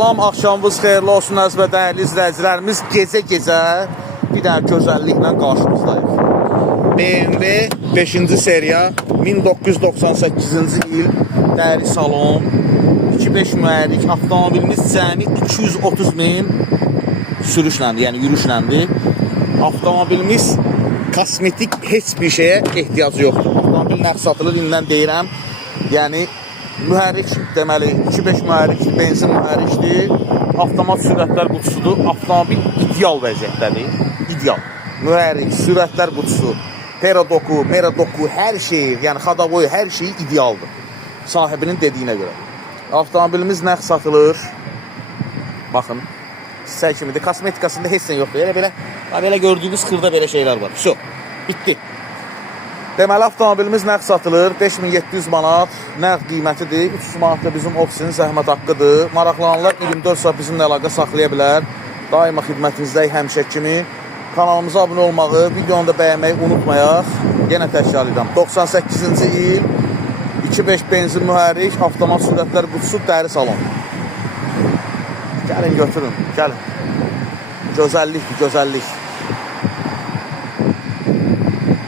Salam, axşamınız xeyirli olsun əziz və dəyərli izləyicilərimiz. Gecə bir dənə gözəlliklə qarşınızdayıq. BMW 5-ci seriya 1998-ci il dəri salon 2.5 mühərrik avtomobilimiz cəmi 230 min sürüşləndir, yəni yürüşləndir. Avtomobilimiz kosmetik heç bir şeyə ehtiyacı yoxdur. Avtomobil nəqd satılır, indən deyirəm. Yəni mühərrik deməli 2.5 mühərrikli, benzin mühərrikli, avtomat sürətlər qutusudur. Avtomobil ideal vəziyyətdədir. İdeal. Mühərrik, sürətlər qutusu, peradoku, meradoku, hər şeyi, yəni xadaboyu, hər şeyi idealdır. Sahibinin dediyinə görə. Avtomobilimiz nəqd satılır. Baxın, sizə kimidir. Kosmetikasında heç nə yoxdur. Belə gördüyünüz xırda belə şeylər var. Şu, bitdi. Deməli, avtomobilimiz nəqd satılır, 5700 manat nəqd qiymətidir, 300 manat da bizim ofisin zəhmət haqqıdır. Maraqlananlar 24 saat bizimlə əlaqə saxlaya bilər. Daima xidmətinizdəyik həmişə kimi. Kanalımıza abunə olmağı, videonu da bəyənməyi unutmayaq. Yenə təkrar edirəm. 98-ci il 2.5 benzin mühərrik, avtomat sürətlər qutusu, dəri salon. Gəlin götürün, gəlin. Gözəllik, gözəllik.